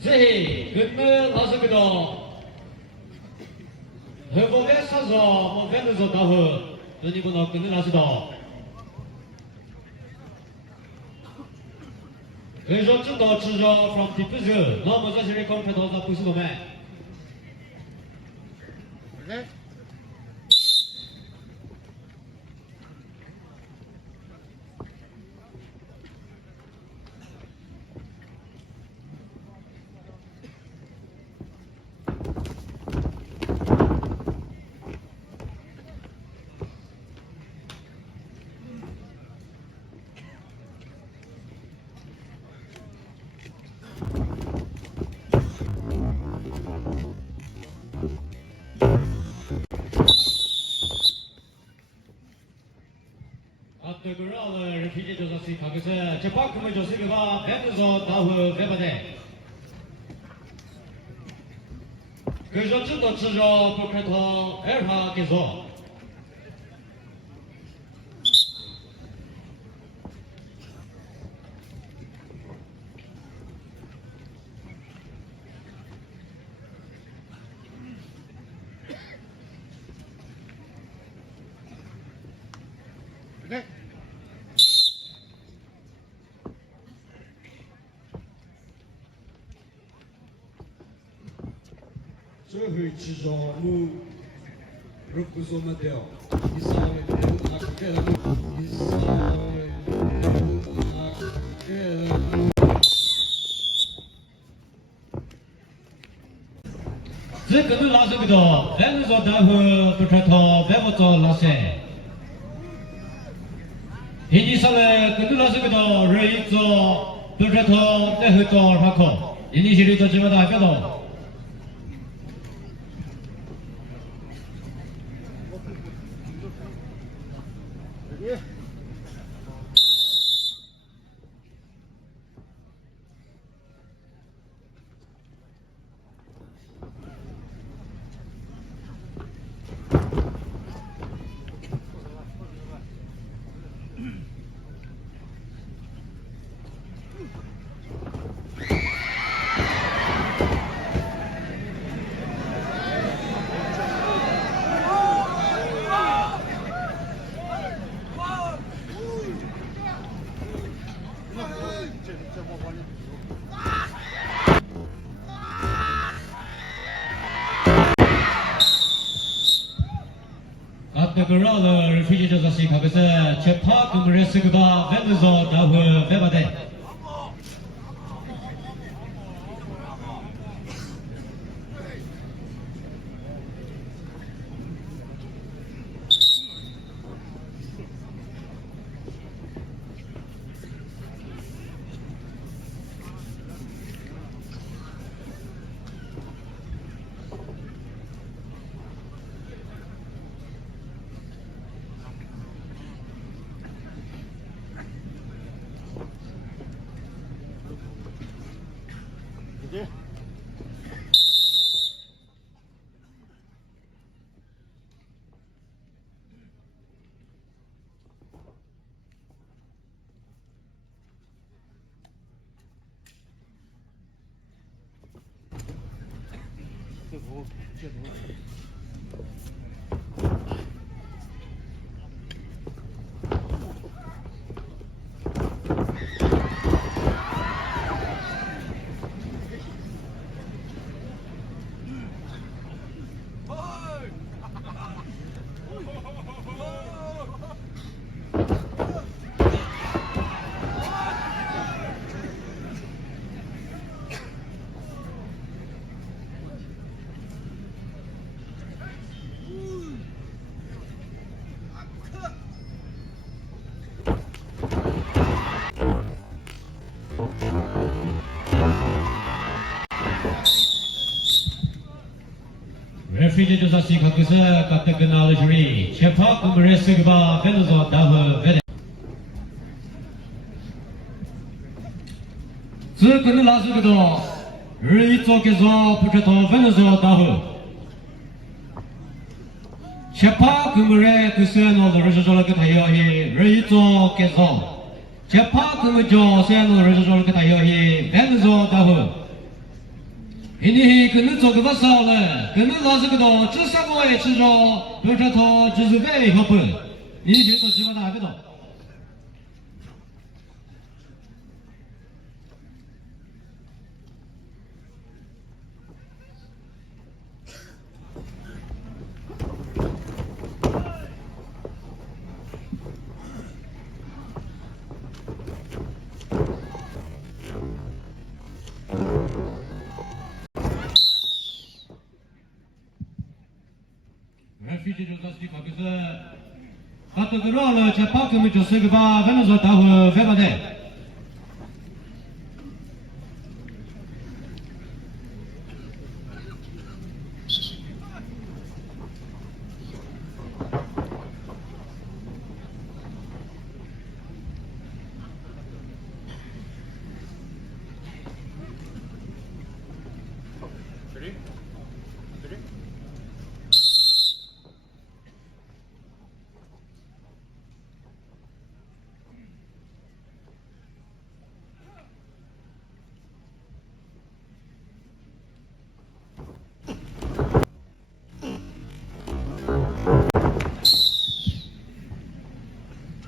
ぜひ근무 하습니다. 회복에 사서 뭐 되면서 다후 눈이구나 근무 하시다. 그래서 좀더 추적 from 디프즈 너무 사실이 컴퓨터 더 부수도매. 네? 그러를 피지 조사시 가게서 제파크의 조사가 되면서 다후 배반에 그래서 좀더 추적 포켓터 에르하께서 네? 저희 지정무 르쿠소마테요. 이사회 나크게라 이사회 나크게라. 지금은 라스비도 되면서 다후 포켓터 배부터 라세. 이니살에 근라스비도 레이저 포켓터 대후도 하고 이니시리도 지마다 하면도 예. 그러를 피지 조사시 가게서 제파 근무레스그바 벤드서 다후 배반에 예. 레피지 조사시 가게서 카테그나르 주리 제파 근무레스그바 벤드서 다후 배반에 지금은 라스비도 레이저께서 포켓터 벤드서 다후 제파 근무레 그스에노 레저절게 다이어히 레이저께서 제파 근무조 세노 레저절게 다이어히 벤드서 다후 이니 그는 저거가 싸울래 그는 라스그도 지사고에 치죠 별차토 지즈베 협부 이니 제도 지마다 하게도 Refugee Josasi Kakuse Katagurala Chapakumi Josigaba Venezuela Vebade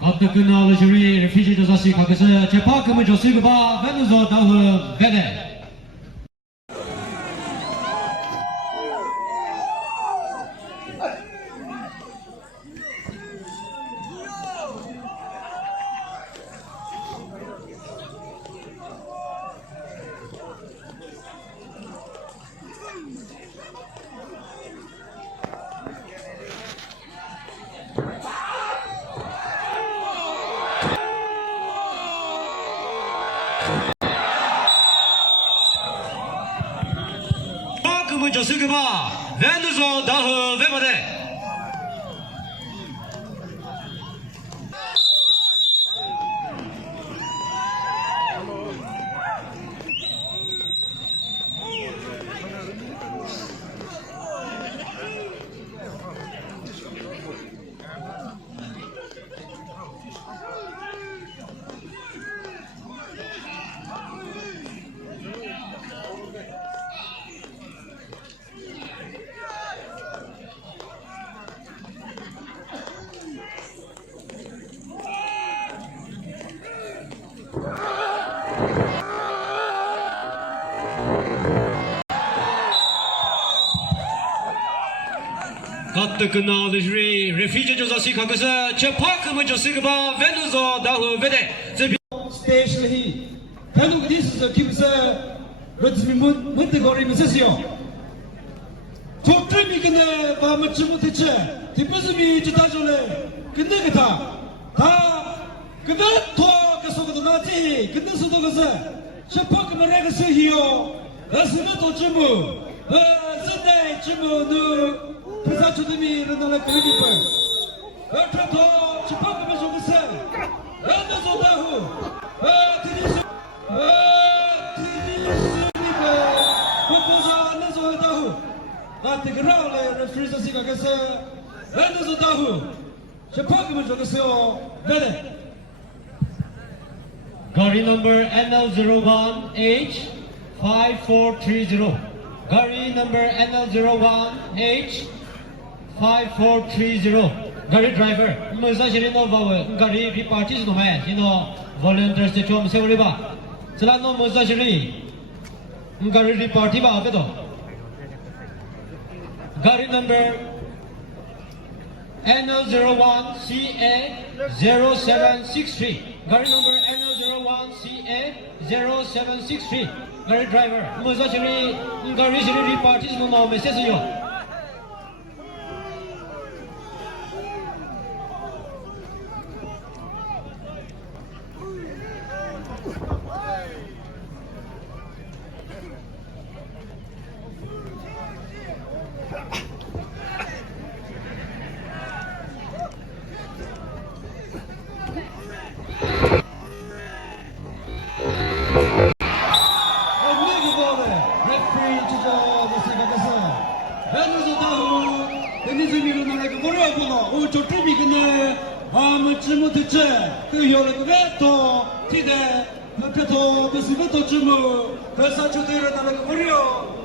Katagurala Juri Refugee Josasi Kakuse Chapakumi Josigaba Venezuela Vebade Chapakumi Josigaba Venezuela Vebade Katagurala Juri Refugee Josasi Kakuse Chapakumi Josigaba Venezuela Vebade 스테이션 히 대륙 디스 김세 르즈미 문트거리 미세시요 조트미 근데 밤을 지못했지 뒷부스미 지다줄래 근데 그다 다 근데 더 계속도 나지 근데 수도 그세 ሸ파크면 내가 쓰히요 나스면 또 주무 선대 주무는 회사 주름이 일어나는 그리기빨 어쩌도 ሸ파크면 좀 그세 나도 쏟아후 Gari number NL01H5430 Gari number NL01H5430 Gari driver Musashiri no Bawa Gari repartis no hai Sino volunteers te chom sevriba Salano Musashiri Gari reparti ba abedo Gari number NL01CA0763 Gari number NL01CA0763 Gari driver Musashiri Gari shiri repartis no message yo 그 여러 또 티대 그 표도 무슨 것도 주무 그 사초도 일어나는 거 버려